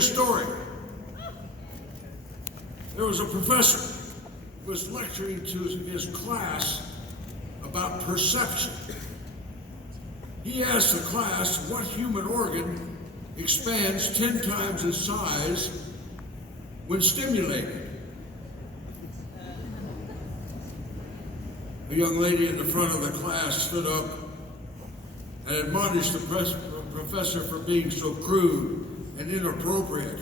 a story. There was a professor who was lecturing to his class about perception. He asked the class what human organ expands 10 times its size when stimulated. A young lady in the front of the class stood up and admonished the professor for being so crude and inappropriate.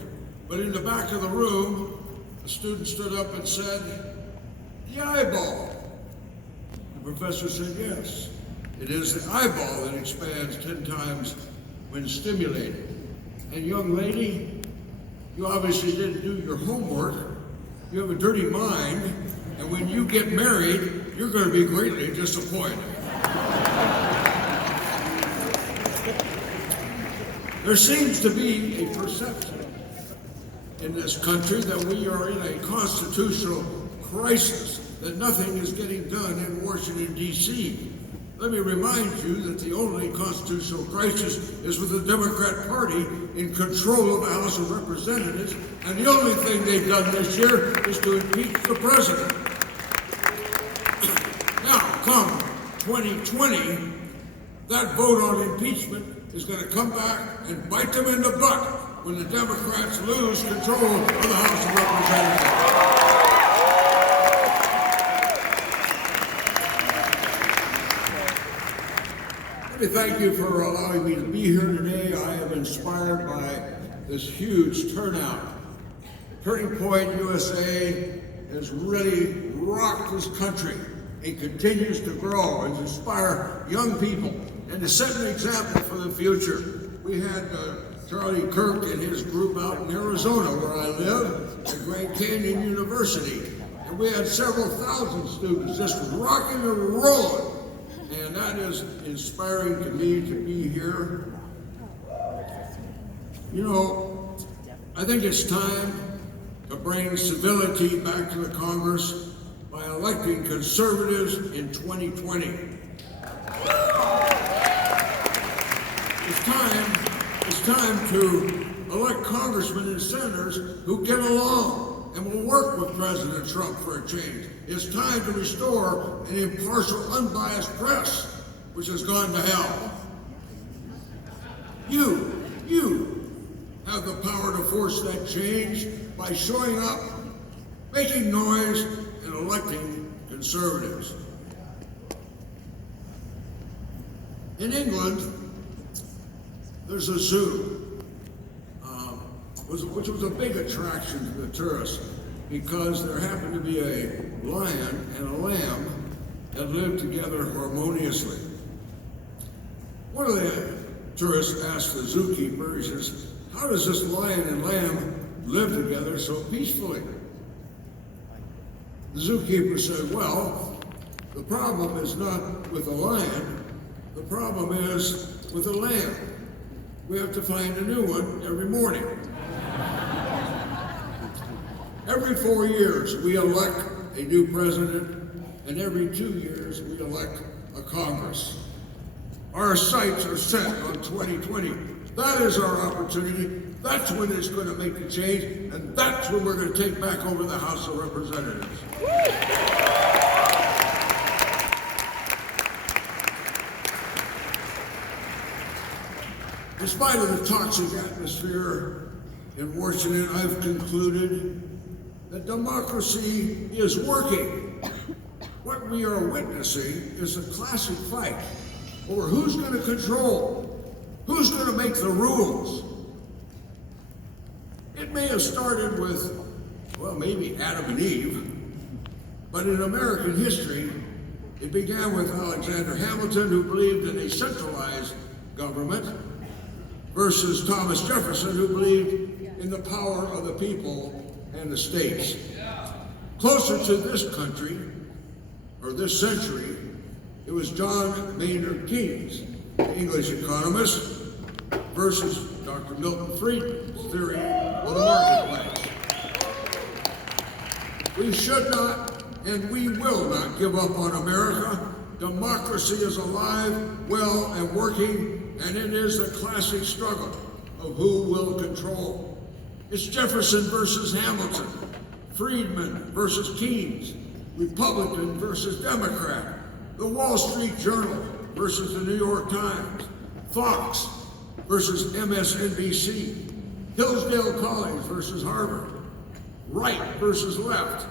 But in the back of the room, a student stood up and said, "The eyeball." The professor said, "Yes, it is the eyeball that expands 10 times when stimulated." And young lady, you obviously didn't do your homework. You have a dirty mind, and when you get married, you're going to be greatly disappointed. There seems to be a perception in this country that we are in a constitutional crisis, that nothing is getting done in Washington, D.C. Let me remind you that the only constitutional crisis is with the Democrat Party in control of the House of Representatives, and the only thing they've done this year is to impeach the president. Now, come 2020, that vote on impeachment is going to come back and bite them in the butt when the Democrats lose control of the House of Representatives. Let me thank you for allowing me to be here today. I am inspired by this huge turnout. Turning Point USA has really rocked this country. It continues to grow and inspire young people and to set an example for the future. We had Charlie Kirk and his group out in Arizona, where I live, at Grand Canyon University. And we had several thousand students just rocking and rolling. And that is inspiring to me to be here. You know, I think it's time to bring civility back to the Congress by electing conservatives in 2020. It's time to elect congressmen and senators who get along and will work with President Trump for a change. It's time to restore an impartial, unbiased press, which has gone to hell. You have the power to force that change by showing up, making noise, and electing conservatives. In England, there's a zoo, which was a big attraction to the tourists because there happened to be a lion and a lamb that lived together harmoniously. One of the tourists asked the zookeeper, he says, "How does this lion and lamb live together so peacefully?" The zookeeper said, "Well, the problem is not with the lion, the problem is with the lamb. We have to find a new one every morning." Every 4 years, we elect a new president, and every 2 years, we elect a Congress. Our sights are set on 2020. That is our opportunity. That's when it's going to make the change, and that's when we're going to take back over the House of Representatives. In spite of the toxic atmosphere in Washington, I've concluded that democracy is working. What we are witnessing is a classic fight over who's going to control, who's going to make the rules. It may have started with, well, maybe Adam and Eve, but in American history, it began with Alexander Hamilton, who believed in a centralized government, versus Thomas Jefferson, who believed in the power of the people and the states. Closer to this country, or this century, it was John Maynard Keynes, the English economist, versus Dr. Milton Friedman's theory of the marketplace. We should not and we will not give up on America. Democracy is alive, well, and working, and it is a classic struggle of who will control. It's Jefferson versus Hamilton, Friedman versus Keynes, Republican versus Democrat, the Wall Street Journal versus the New York Times, Fox versus MSNBC, Hillsdale College versus Harvard, right versus left,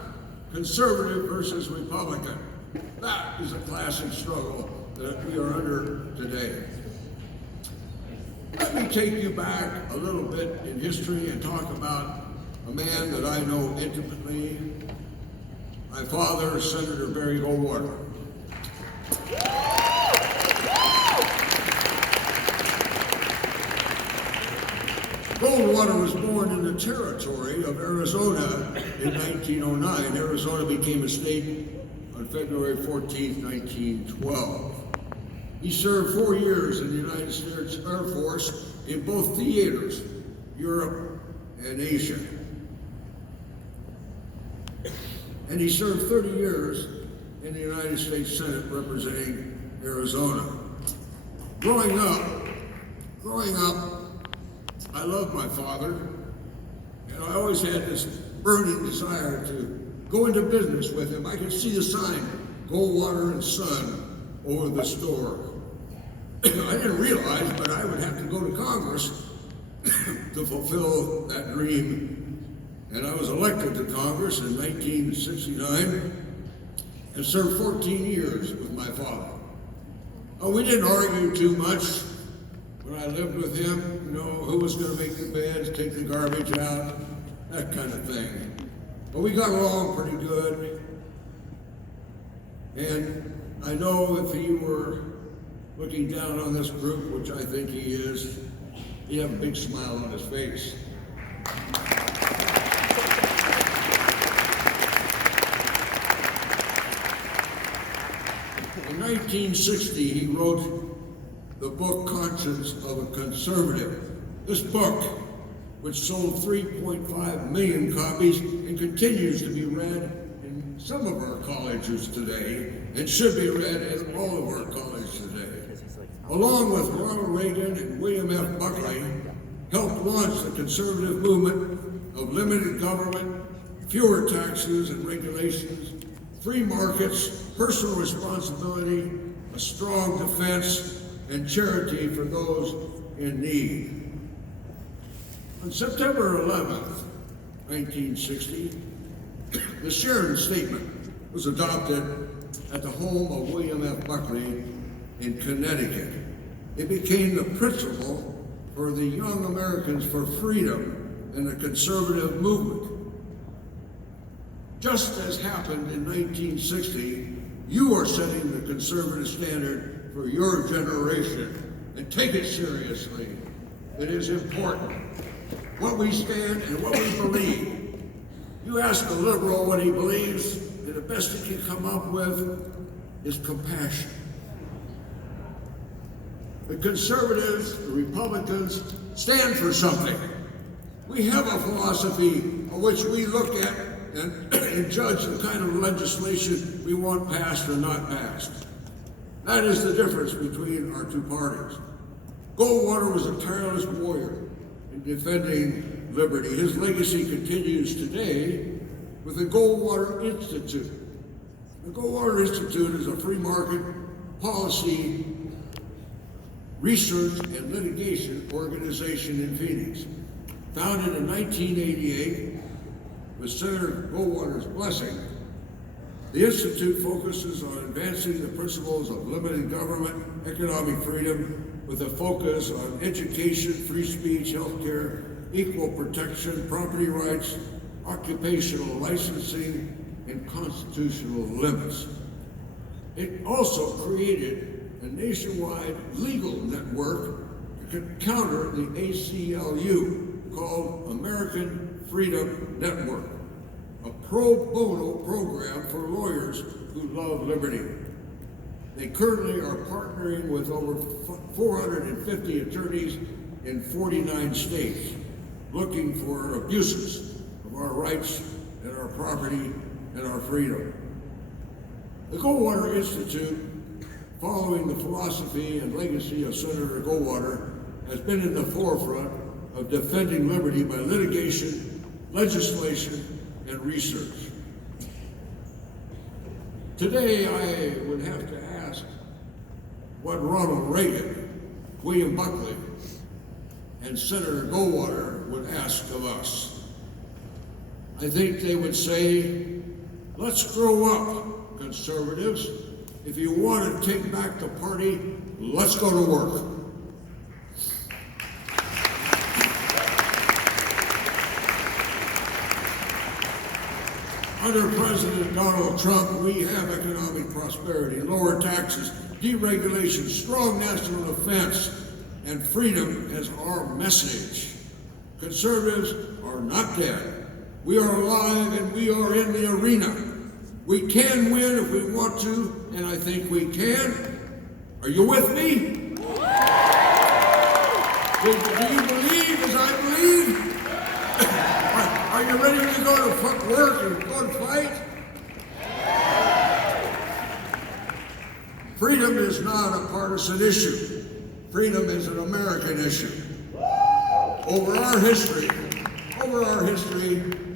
conservative versus Republican. That is a classic struggle that we are under today. Let me take you back a little bit in history and talk about a man that I know intimately, my father, Senator Barry Goldwater. Goldwater was born in the territory of Arizona in 1909. Arizona became a state on February 14, 1912. He served 4 years in the United States Air Force in both theaters, Europe and Asia. And he served 30 years in the United States Senate representing Arizona. Growing up, I loved my father, and I always had this burning desire to go into business with him. I could see the sign, Goldwater and Son, over the store. I didn't realize, but I would have to go to Congress to fulfill that dream. And I was elected to Congress in 1969 and served 14 years with my father. We didn't argue too much when I lived with him, you know, who was going to make the beds, take the garbage out, that kind of thing. But we got along pretty good. And I know if he were looking down on this group, which I think he is, he'd have a big smile on his face. In 1960, he wrote the book Conscience of a Conservative. This book, which sold 3.5 million copies and continues to be read in some of our colleges today, and should be read in all of our colleges today, along with Ronald Reagan and William F. Buckley, helped launch the conservative movement of limited government, fewer taxes and regulations, free markets, personal responsibility, a strong defense, and charity for those in need. On September 11th, 1960, the Sheridan Statement was adopted at the home of William F. Buckley in Connecticut. It became the principle for the Young Americans for Freedom and the conservative movement. Just as happened in 1960, you are setting the conservative standard for your generation, and take it seriously. It is important. What we stand and what we believe. You ask a liberal what he believes, and the best he can come up with is compassion. The conservatives, the Republicans, stand for something. We have a philosophy of which we look at and judge the kind of legislation we want passed or not passed. That is the difference between our two parties. Goldwater was a tireless warrior in defending liberty. His legacy continues today with the Goldwater Institute. The Goldwater Institute is a free market policy research and litigation organization in Phoenix. Founded in 1988 with Senator Goldwater's blessing, the Institute focuses on advancing the principles of limited government, economic freedom, with a focus on education, free speech, healthcare, equal protection, property rights, occupational licensing, and constitutional limits. It also created a nationwide legal network to counter the ACLU, called American Freedom Network, a pro bono program for lawyers who love liberty. They currently are partnering with over 450 attorneys in 49 states, looking for abuses of our rights and our property and our freedom. The Goldwater Institute, following the philosophy and legacy of Senator Goldwater, has been in the forefront of defending liberty by litigation, legislation, and research. Today, I would have to ask what Ronald Reagan, William Buckley, and Senator Goldwater would ask of us. I think they would say, let's grow up, conservatives. If you want to take back the party, let's go to work. Under President Donald Trump, we have economic prosperity, lower taxes, deregulation, strong national defense, and freedom as our message. Conservatives are not dead. We are alive and we are in the arena. We can win if we want to, and I think we can. Are you with me? Do you believe as I believe? Are you ready to go to work and go to fight? Freedom is not a partisan issue. Freedom is an American issue. Over our history,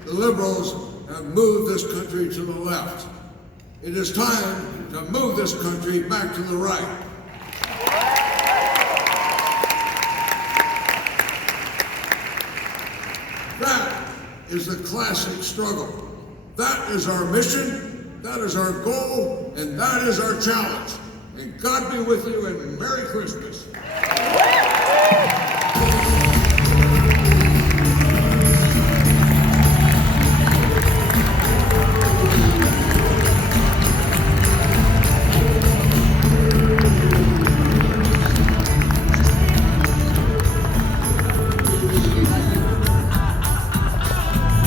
the liberals have moved this country to the left. It is time to move this country back to the right. That is the classic struggle. That is our mission, that is our goal, and that is our challenge. And God be with you, and Merry Christmas.